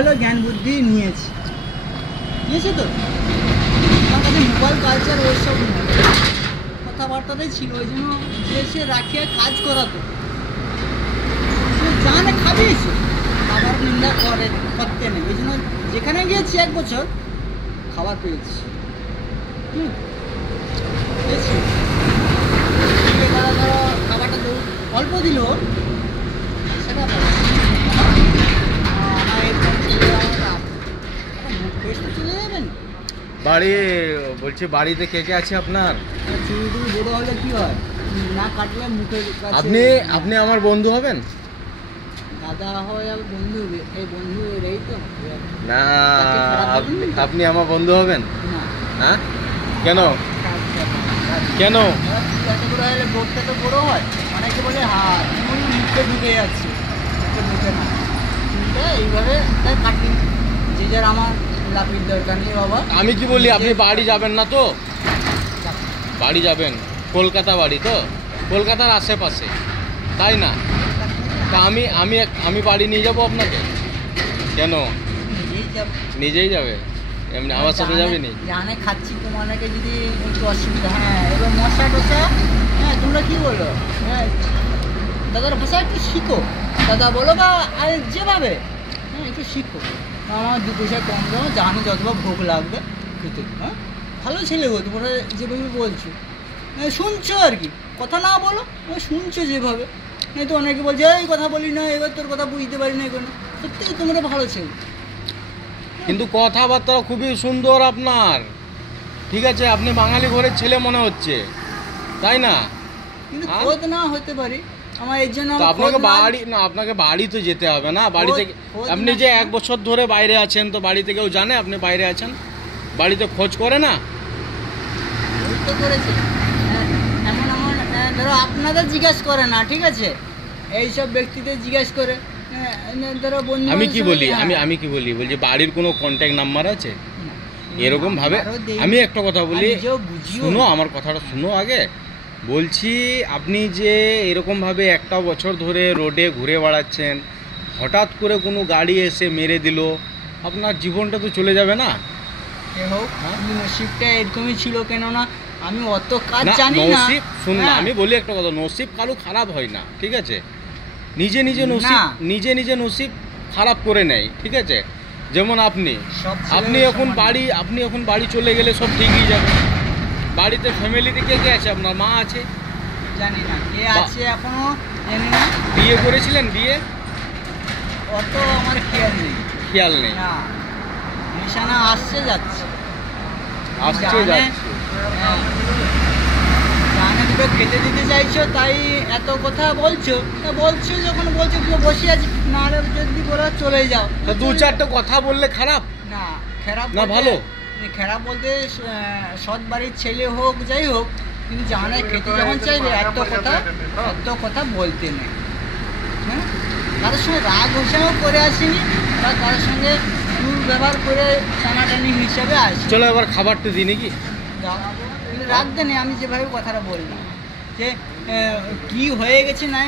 হলো জ্ঞান বুদ্ধি নিয়েছে তো আমার কাছে মোবাইল কালচার ওইসব কথাবার্তাটাই ছিল, ওই জন্য যে সে রাখিয়া কাজ করাতো জানে খাবিয়েছে, খাবার নিন্দা করতে নেই, ওই জন্য যেখানে গিয়েছি 1 বছর খাবার পেয়েছি। তারা ধরো খাবারটা অল্প দিল সেটা চলে যাবেন। বাড়ি বলছি, বাড়িতে কে কে আছে আপনার? চুরি টুরি বড় হলে কি হয়, না কাটলে মুখের কাছে। আপনি আমার বন্ধু হবেন? দাদা হয়ে যাবে, বন্ধু এই বন্ধু এই তো না, আপনি আমার বন্ধু হবেন না। হ্যাঁ কেন কেন? বোর্ডটা তো বড় হয়, অনেকে বলে হাত মুখে ঢুকে যাচ্ছে, মুখে ঢুকে না, এইভাবে তাই কাটি। যে যার আমার লাপির দরকার নেই বাবা। আমি কি বলি, আপনি বাড়ি যাবেন না তো? বাড়ি যাবেন, কলকাতা বাড়ি তো, কলকাতার আশেপাশে, তাই না? তা আমি বাড়ি নিয়ে যাবো আপনাকে। কেন? নিজেই যাবে? এমনি আমার সাথে যাবে নি? জানে খাচ্ছি তোমাকে যদি একটু অসুবিধা। হ্যাঁ, এবার মশা টশা, হ্যাঁ তোমরা কি বলো, হ্যাঁ দাদার ভাষা একটু শিখো, দাদা বলো বা যেভাবে, হ্যাঁ একটু শিখো। আমার 2 পয়সা কম দাও, জানি যতবার ভোগ লাগবে খেতে। হ্যাঁ ভালো ছেলে গো, তোমরা যেভাবে বলছো শুনছো আর কি, কথা না বলো শুনছো যেভাবে। এই তো অনেকে বলছে এই কথা বলি না, এবার তোর কথা বুঝতে পারি না, এগুলো সত্যি তোমরা ভালো ছেলে, কিন্তু কথাবার্তা খুবই সুন্দর আপনার। ঠিক আছে, আপনি বাঙালি ঘরের ছেলে মনে হচ্ছে, তাই না? কিন্তু খোদ না হতে পারি আমার, এর জন্য আপনাকে বাড়ি তো যেতে হবে না? বাড়ি থেকে আপনি যে 1 বছর ধরে বাইরে আছেন, তো বাড়ি থেকেও জানে আপনি বাইরে আছেন? বাড়িতে খোঁজ করে না? তো করেছে, এমন আমার ধরো আপনাদের জিজ্ঞাসা করে না, ঠিক আছে, এইসব ব্যক্তিদের জিজ্ঞাসা করে। ধরো বন্ধু আমি কি বলি বলছি বাড়ির কোনো কন্ট্যাক্ট নাম্বার আছে এরকম ভাবে? আমি একটা কথা বলি, শুনো আমার কথাটা শুনো আগে। বলছি আপনি যে এরকমভাবে 1টা বছর ধরে রোডে ঘুরে বেড়াচ্ছেন, হঠাৎ করে কোনো গাড়ি এসে মেরে দিল, আপনার জীবনটা তো চলে যাবে না? নসিবটা এরকমই ছিল, কেননা আমি অত কাজ জানি না। নসিব শুনুন, আমি বলি একটা কথা, নসিব কারো খারাপ হয় না, ঠিক আছে? নিজে নিজে নসিব খারাপ করে নেয়, ঠিক আছে? যেমন আপনি এখন বাড়ি চলে গেলে সব ঠিকই যাবে। বাড়িতে ফ্যামিলিতে কে কে আছে? আপনার মা আছে? জানি না কে আছে এখনো, জানি না। বিয়ে করেছিলেন? বিয়ে অত আমার খেয়াল নেই না, নিশানা আসছে যাচ্ছে। জানে দুটো খেতে দিতে চাইছো তাই এত কথা বলছো, যখন বলছো বসে আছি, নাহলে যদি বলো চলে যাও। 2-4টা কথা বললে খারাপ না? খারাপ না, ভালো। খারাপ বলতে সৎ বাড়ির ছেলে হোক যাই হোক, কিন্তু জানে খেতে যখন চাইবে এত কথা বলতে নেই। হ্যাঁ, কারোর সঙ্গে রাগ ঘোষাও করে আসিনি বা কারোর সঙ্গে দুর্ব্যবহার করে টানাটানি হিসাবে আসি। চলো এবার খাবারটা দিই নাকি? রাগ দেনি, আমি যেভাবে কথাটা বললাম যে কি হয়ে গেছে না